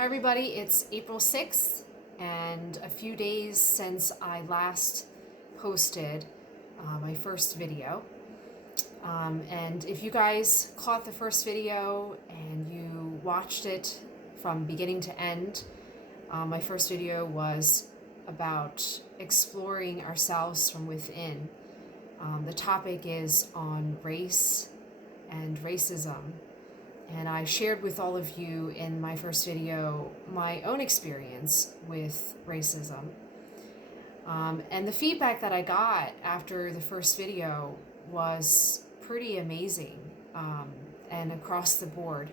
Hi everybody, it's April 6th and a few days since I last posted my first video. And if you guys caught the first video and you watched it from beginning to end, my first video was about exploring ourselves from within. The topic is on race and racism. And I shared with all of you in my first video my own experience with racism. And the feedback that I got after the first video was pretty amazing and across the board.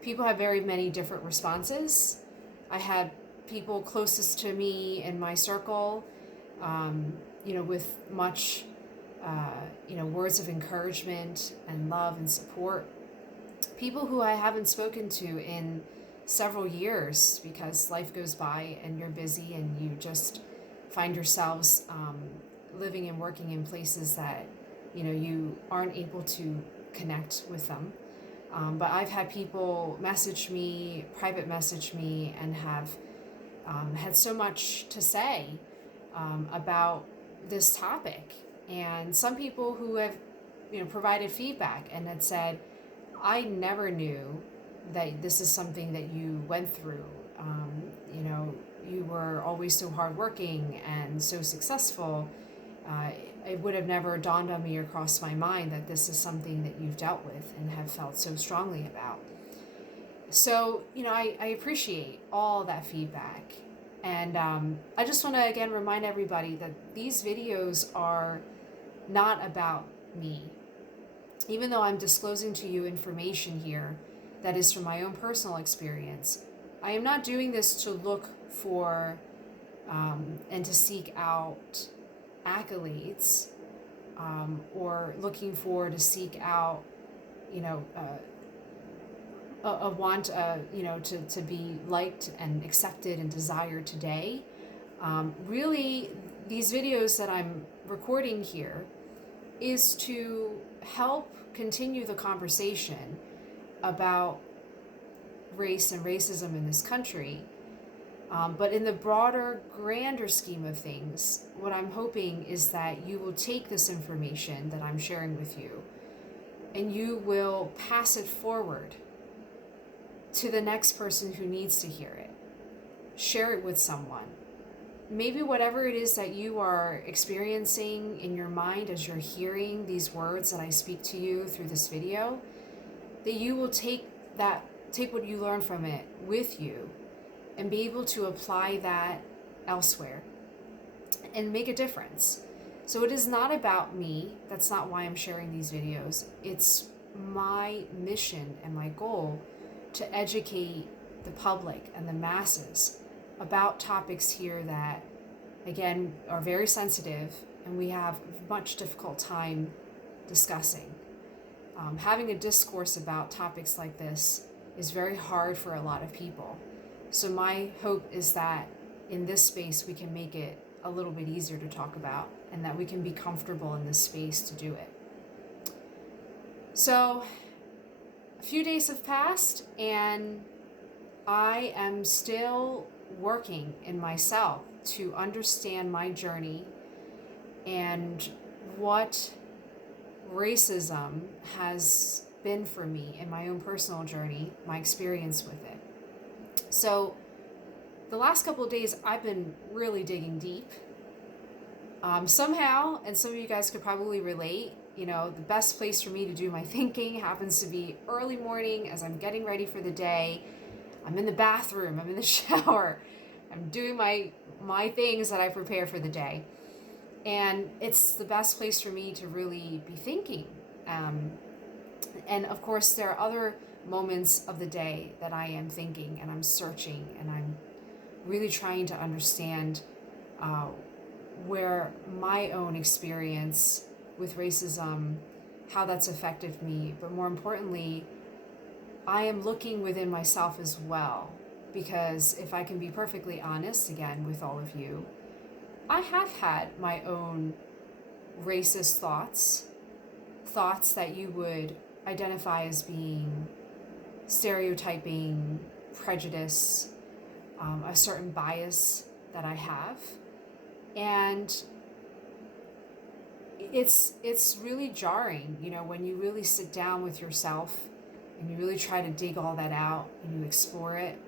People had very many different responses. I had people closest to me in my circle, with much, words of encouragement and love and support. People who I haven't spoken to in several years because life goes by and you're busy and you just find yourselves living and working in places that you aren't able to connect with them. But I've had people private message me, and have had so much to say about this topic. And some people who have provided feedback and had said, I never knew that this is something that you went through. You were always so hardworking and so successful. It would have never dawned on me or crossed my mind that this is something that you've dealt with and have felt so strongly about. So, I appreciate all that feedback. And I just want to again remind everybody that these videos are not about me. Even though I'm disclosing to you information here that is from my own personal experience, I am not doing this to look for and to seek out accolades or looking for to seek out, a want, to be liked and accepted and desired today. Really, these videos that I'm recording here is to help continue the conversation about race and racism in this country. But in the broader, grander scheme of things, what I'm hoping is that you will take this information that I'm sharing with you and you will pass it forward to the next person who needs to hear it. Share it with someone. Maybe whatever it is that you are experiencing in your mind as you're hearing these words that I speak to you through this video, that you will take what you learn from it with you and be able to apply that elsewhere and make a difference. So it is not about me. That's not why I'm sharing these videos. It's my mission and my goal to educate the public and the masses about topics here that, again, are very sensitive and we have much difficult time discussing. Having a discourse about topics like this is very hard for a lot of people. So my hope is that in this space we can make it a little bit easier to talk about and that we can be comfortable in this space to do it. So a few days have passed and I am still working in myself to understand my journey and what racism has been for me in my own personal journey, my experience with it. So the last couple of days I've been really digging deep. Somehow, and some of you guys could probably relate, the best place for me to do my thinking happens to be early morning as I'm getting ready for the day. I'm in the bathroom, I'm in the shower, I'm doing my things that I prepare for the day. And it's the best place for me to really be thinking. And of course, there are other moments of the day that I am thinking and I'm searching and I'm really trying to understand where my own experience with racism, how that's affected me. But more importantly, I am looking within myself as well, because if I can be perfectly honest again with all of you, I have had my own racist thoughts that you would identify as being stereotyping, prejudice, a certain bias that I have. And it's really jarring, when you really sit down with yourself and you really try to dig all that out and you explore it.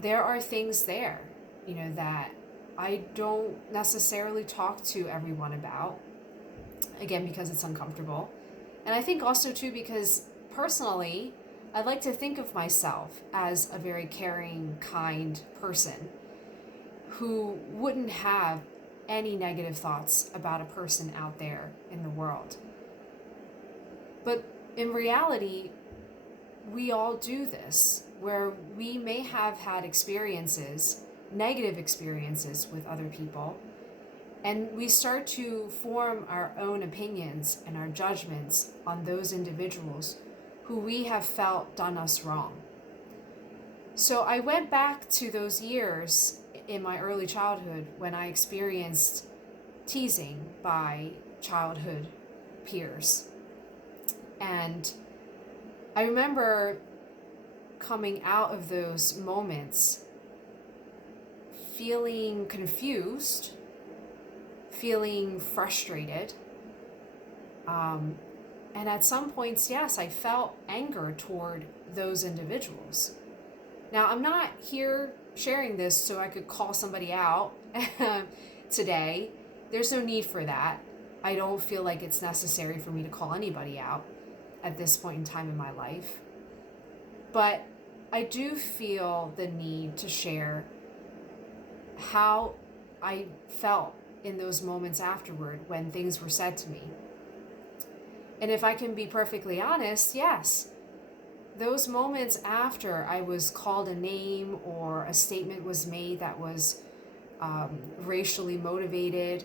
There are things there, that I don't necessarily talk to everyone about, again, because it's uncomfortable. And I think also, too, because personally, I like to think of myself as a very caring, kind person who wouldn't have any negative thoughts about a person out there in the world. But in reality, we all do this, where we may have had experiences, negative experiences with other people, and we start to form our own opinions and our judgments on those individuals who we have felt done us wrong. So I went back to those years in my early childhood when I experienced teasing by childhood peers. And I remember coming out of those moments feeling confused, feeling frustrated. And at some points, yes, I felt anger toward those individuals. Now, I'm not here sharing this so I could call somebody out today. There's no need for that. I don't feel like it's necessary for me to call anybody out at this point in time in my life. But I do feel the need to share how I felt in those moments afterward when things were said to me. And if I can be perfectly honest, yes, those moments after I was called a name or a statement was made that was racially motivated,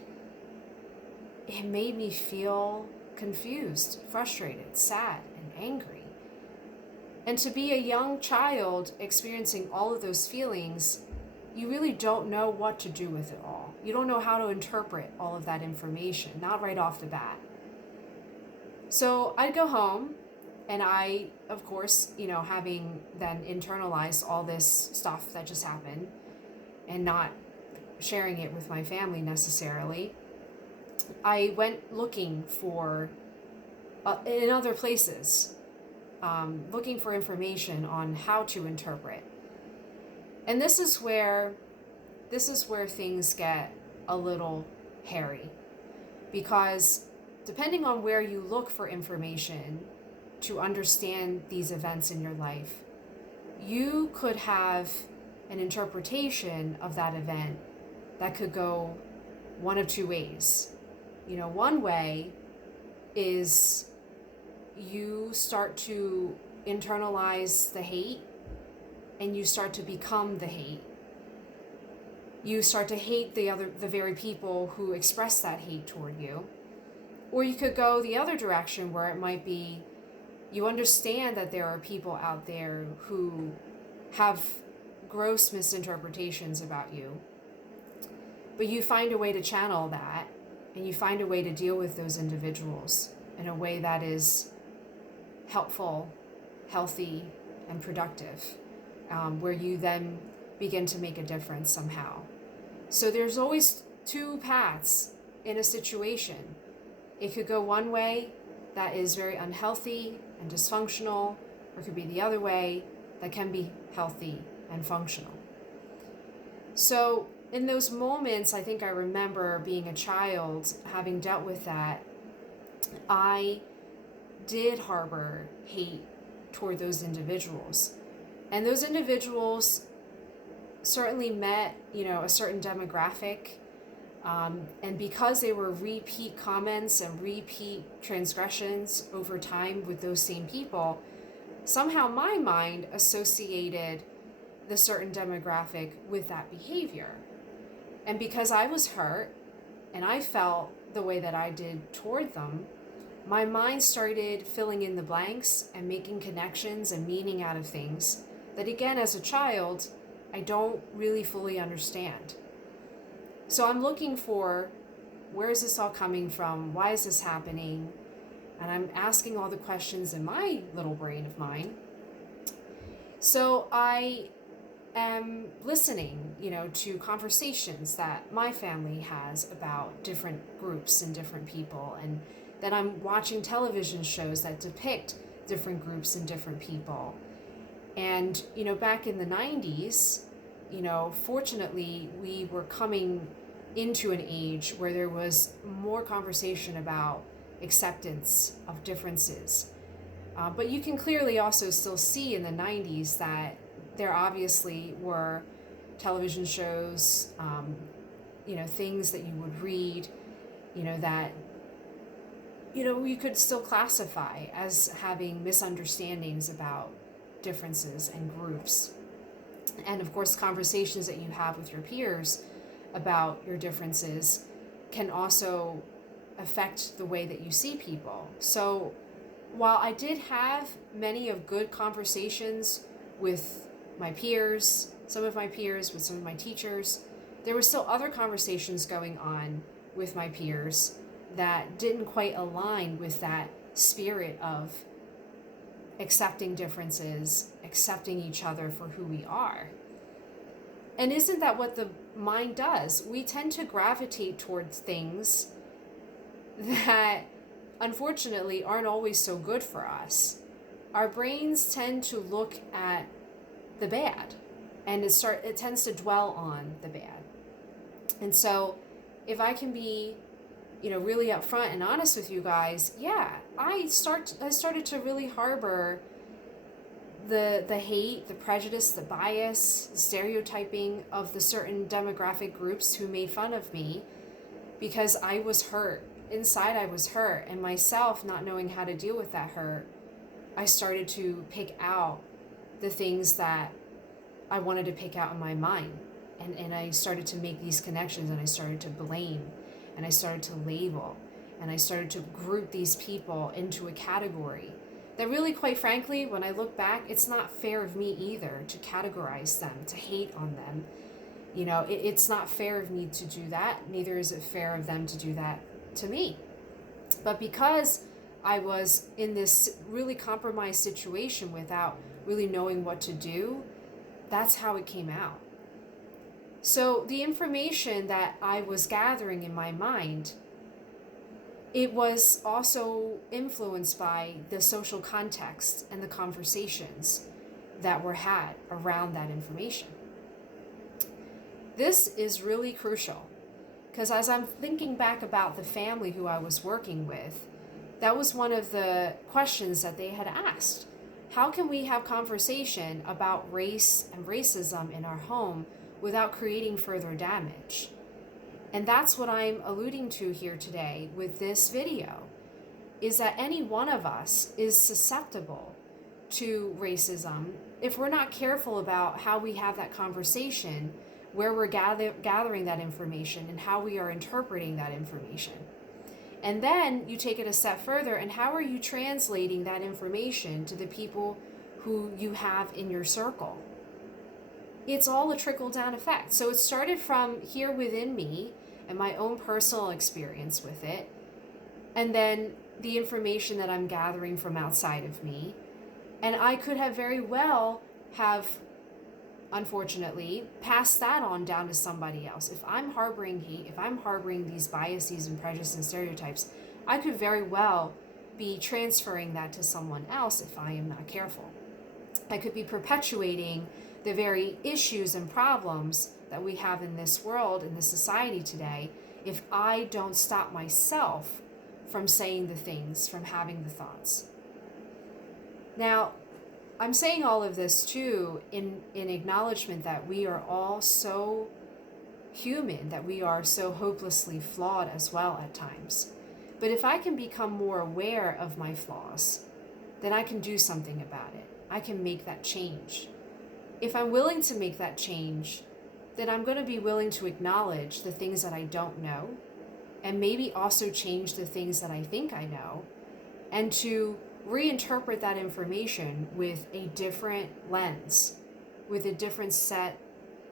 it made me feel confused, frustrated, sad, and angry. And to be a young child experiencing all of those feelings, you really don't know what to do with it all. You don't know how to interpret all of that information, not right off the bat. So I'd go home, and I, of course, having then internalized all this stuff that just happened and not sharing it with my family necessarily, I went looking for, in other places, looking for information on how to interpret. And this is where things get a little hairy, because depending on where you look for information to understand these events in your life, you could have an interpretation of that event that could go one of two ways. One way is you start to internalize the hate and you start to become the hate. You start to hate the very people who express that hate toward you. Or you could go the other direction, where it might be you understand that there are people out there who have gross misinterpretations about you, but you find a way to channel that, and you find a way to deal with those individuals in a way that is helpful, healthy, and productive, where you then begin to make a difference somehow. So there's always two paths in a situation. It could go one way that is very unhealthy and dysfunctional, or it could be the other way that can be healthy and functional. So in those moments, I think I remember being a child, having dealt with that, I did harbor hate toward those individuals. And those individuals certainly met, a certain demographic. And because they were repeat comments and repeat transgressions over time with those same people, somehow my mind associated the certain demographic with that behavior. And because I was hurt and I felt the way that I did toward them, my mind started filling in the blanks and making connections and meaning out of things that, again, as a child, I don't really fully understand. So I'm looking for, where is this all coming from? Why is this happening? And I'm asking all the questions in my little brain of mine. So I am listening, to conversations that my family has about different groups and different people, and that I'm watching television shows that depict different groups and different people. And, back in the 90s, fortunately, we were coming into an age where there was more conversation about acceptance of differences. But you can clearly also still see in the 90s that there obviously were television shows, things that you would read, that, you could still classify as having misunderstandings about differences and groups. And of course, conversations that you have with your peers about your differences can also affect the way that you see people. So while I did have many of good conversations with my peers, some of my peers, with some of my teachers, there were still other conversations going on with my peers that didn't quite align with that spirit of accepting differences, accepting each other for who we are. And isn't that what the mind does? We tend to gravitate towards things that unfortunately aren't always so good for us. Our brains tend to look at the bad, and it tends to dwell on the bad. And so if I can be, really upfront and honest with you guys, I started to really harbor the hate, the prejudice, the bias, the stereotyping of the certain demographic groups who made fun of me because I was hurt. Inside I was hurt, and myself not knowing how to deal with that hurt, I started to pick out the things that I wanted to pick out in my mind. And I started to make these connections, and I started to blame, and I started to label, and I started to group these people into a category that really, quite frankly, when I look back, it's not fair of me either to categorize them, to hate on them. It's not fair of me to do that. Neither is it fair of them to do that to me. But because I was in this really compromised situation without really knowing what to do, that's how it came out. So the information that I was gathering in my mind, it was also influenced by the social context and the conversations that were had around that information. This is really crucial because as I'm thinking back about the family who I was working with, that was one of the questions that they had asked. How can we have conversation about race and racism in our home without creating further damage? And that's what I'm alluding to here today with this video, is that any one of us is susceptible to racism if we're not careful about how we have that conversation, where we're gathering that information, and how we are interpreting that information. And then you take it a step further, and how are you translating that information to the people who you have in your circle? It's all a trickle-down effect. So it started from here within me and my own personal experience with it, and then the information that I'm gathering from outside of me. And I could have very well have, unfortunately, passed that on down to somebody else. If I'm harboring hate, if I'm harboring these biases and prejudices and stereotypes, I could very well be transferring that to someone else if I am not careful. I could be perpetuating the very issues and problems that we have in this world, in this society today, if I don't stop myself from saying the things, from having the thoughts. Now, I'm saying all of this too in acknowledgement that we are all so human, that we are so hopelessly flawed as well at times. But if I can become more aware of my flaws, then I can do something about it. I can make that change. If I'm willing to make that change, then I'm going to be willing to acknowledge the things that I don't know, and maybe also change the things that I think I know, and to reinterpret that information with a different lens, with a different set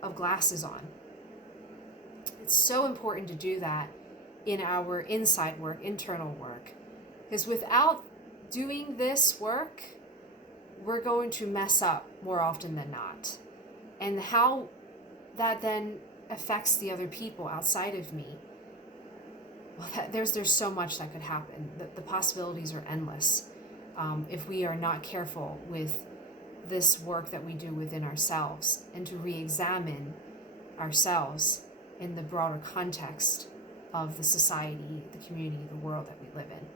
of glasses on. It's so important to do that in our inside work, internal work, because without doing this work, we're going to mess up more often than not. and how that then affects the other people outside of me. Well, there's so much that could happen. The possibilities are endless if we are not careful with this work that we do within ourselves, and to re-examine ourselves in the broader context of the society, the community, the world that we live in.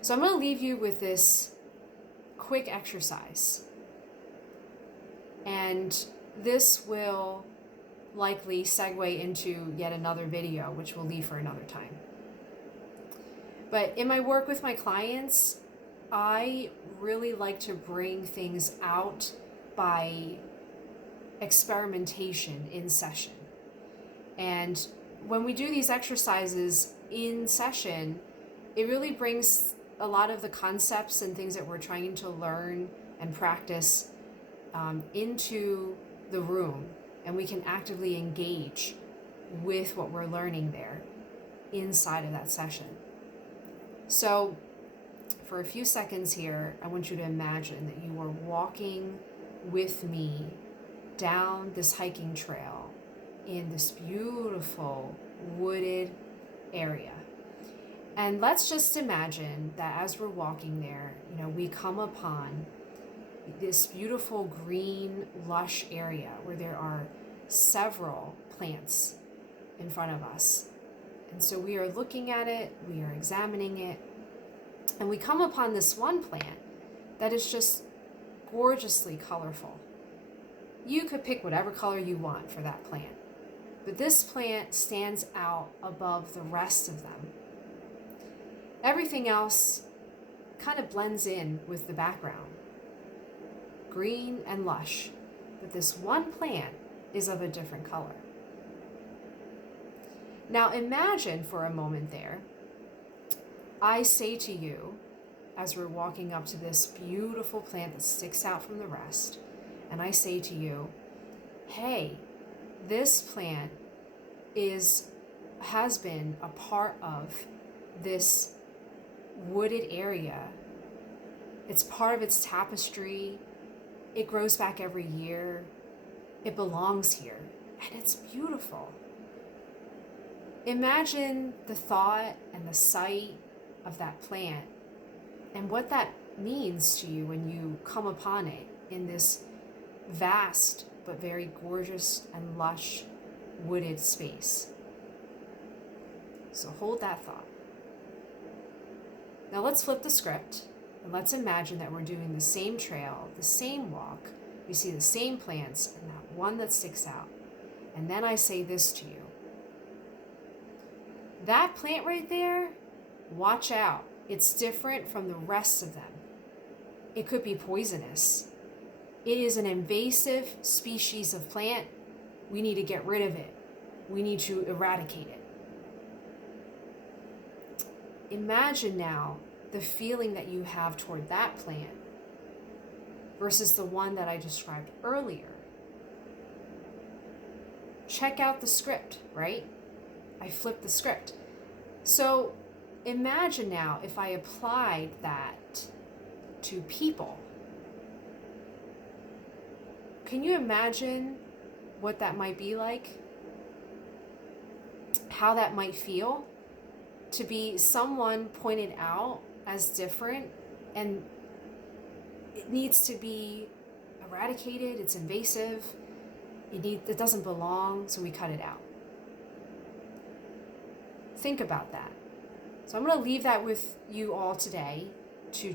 So I'm going to leave you with this quick exercise. And this will likely segue into yet another video, which we'll leave for another time. But in my work with my clients, I really like to bring things out by experimentation in session. And when we do these exercises in session, it really brings a lot of the concepts and things that we're trying to learn and practice into the room, and we can actively engage with what we're learning there inside of that session. So for a few seconds here, I want you to imagine that you are walking with me down this hiking trail in this beautiful wooded area. And let's just imagine that as we're walking there, we come upon this beautiful green, lush area where there are several plants in front of us. And so we are looking at it, we are examining it, and we come upon this one plant that is just gorgeously colorful. You could pick whatever color you want for that plant, but this plant stands out above the rest of them. Everything else kind of blends in with the background, green and lush, but this one plant is of a different color. Now imagine for a moment there, I say to you, as we're walking up to this beautiful plant that sticks out from the rest, and I say to you, hey, this plant has been a part of this wooded area. It's part of its tapestry. It grows back every year. It belongs here, and it's beautiful. Imagine the thought and the sight of that plant and what that means to you when you come upon it in this vast but very gorgeous and lush wooded space. So hold that thought. Now let's flip the script and let's imagine that we're doing the same trail, the same walk. We see the same plants and that one that sticks out. And then I say this to you. That plant right there, watch out. It's different from the rest of them. It could be poisonous. It is an invasive species of plant. We need to get rid of it. We need to eradicate it. Imagine now the feeling that you have toward that plant versus the one that I described earlier. Check out the script, right? I flipped the script. So imagine now if I applied that to people. Can you imagine what that might be like? How that might feel to be someone pointed out as different, and it needs to be eradicated, it's invasive, it doesn't belong, so we cut it out. Think about that. So I'm going to leave that with you all today to